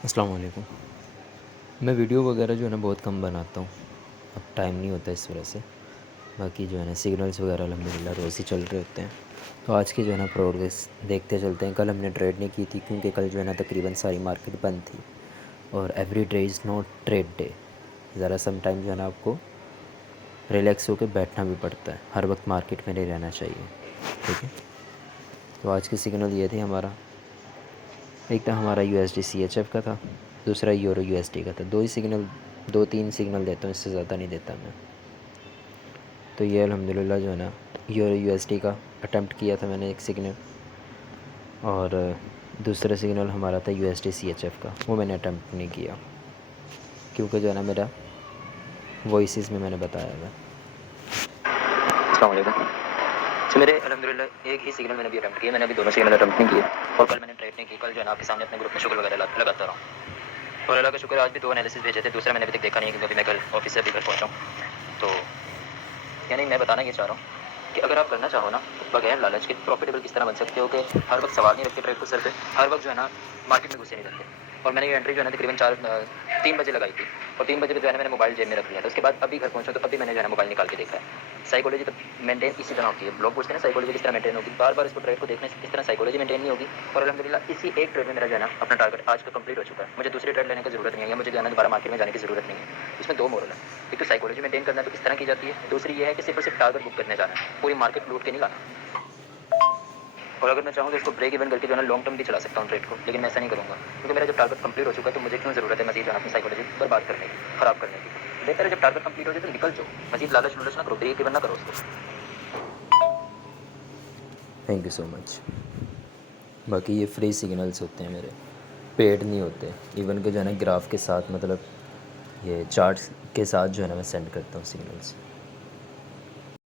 अस्सलाम वालेकुम। मैं वीडियो वगैरह जो है ना बहुत कम बनाता हूँ। अब टाइम नहीं होता इस वजह से। बाकी जो है ना सिग्नल्स वगैरह अल्हम्दुलिल्लाह रोज़ ही चल रहे होते हैं। तो आज की जो है ना प्रोग्रेस देखते चलते हैं। कल हमने ट्रेड नहीं की थी क्योंकि कल जो है ना तकरीबन सारी मार्केट बंद थी। और every day is not trade day. ज़रा सम टाइम जो है ना आपको रिलैक्स होकर बैठना भी पड़ता है। हर वक्त मार्केट में नहीं रहना चाहिए। ठीक है। तो आज की सिग्नल ये थी हमारा। एक तो हमारा USD CHF का था, दूसरा यूरो USD का था। दो ही सिग्नल, 2-3 सिग्नल देता हूँ, इससे ज़्यादा नहीं देता मैं। तो ये अल्हम्दुलिल्लाह जो है ना यूरो USD का अटेम्प्ट किया था मैंने एक सिग्नल, और दूसरा सिग्नल हमारा था USD CHF का, वो मैंने अटेम्प्ट नहीं किया क्योंकि जो है ना मेरा वॉइसेस में मैंने बताया था। अस्सलाम वालेकुम। तो मेरे अल्हम्दुलिल्लाह एक ही सिग्नल मैंने अभी अटेम्प्ट किया। मैंने अभी दोनों सिग्नल अटेम्प्ट नहीं किए और कल मैंने ट्रेड नहीं की। कल जो है ना आपके सामने अपने ग्रुप में शुगर वगैरह लगाता रहा और अल्लाह का शुक्र आज भी 2 एनालिसिस भेजे थे। दूसरा मैंने अभी तक देखा नहीं है क्योंकि मैं कल ऑफिस से अभी घर पहुँचा हूँ। तो यानी मैं बताना ये चाह रहा हूँ कि अगर आप करना चाहो ना तो बगैर लालच के प्रॉफिटेबल किस तरह बन सकते हो कि हर वक्त सवाल नहीं रखते ट्रेड को सर पे, हर वक्त जो है ना मार्केट में घुसे नहीं रहते। और मैंने ये एंट्री जो है ना तकरीबन 3 बजे लगाई थी और 3 बजे जो है ना मैंने मोबाइल जेब में रख लिया था। उसके बाद अभी घर पहुँचा तो अभी मैंने जो है ना मोबाइल निकाल के देखा है। साइकोलॉजी तो मेंटेन इसी तरह होती है। लोग पूछते हैं ना साइकोलॉजी किस तरह मेंटेन होगी, बार बार इसको ट्रेड को देखने से किस तरह साइकोलॉजी मेंटेन नहीं होगी। और अल्हम्दुलिल्लाह इसी एक ट्रेड में मेरा जो है ना अपना टारगेट आज का कंप्लीट हो चुका है। मुझे दूसरी ट्रेड लेने की जरूरत नहीं है, मुझे जो है ना दोबारा मार्केट में जाने की जरूरत नहीं है। इसमें 2 मोरल है। एक तो साइकोलॉजी मेंटेन करना तो किस तरह की जाती है, दूसरी ये है कि सिर्फ और सिर्फ टारगेट बुक करने जाना है, पूरी मार्केट लूट के नहीं लाना। और अगर मैं चाहूँ तो इसको ब्रेक इवन करके जो है ना लॉन्ग टर्म भी चला सकता हूँ ट्रेड को, लेकिन मैं ऐसा नहीं करूँगा क्योंकि मेरा जब टारगेट कंप्लीट हो चुका है तो मुझे क्यों ज़रूरत है मजीद जो है अपनी साइकोलॉजी बर्बाद करने की, खराब करने की। बेहतर है जब टारगेट कंप्लीट हो जाए तो निकल जाओ, मजीद लालच वुलच ना करो, ब्रेक इवन ना करो उसको। Thank you so much. बाकी ये फ्री सिग्नल्स होते हैं मेरे, पेड नहीं होते। इवन के जो है ना ग्राफ के साथ, मतलब ये चार्ट्स के साथ जो है ना मैं सेंड करता हूँ सिग्नल्स।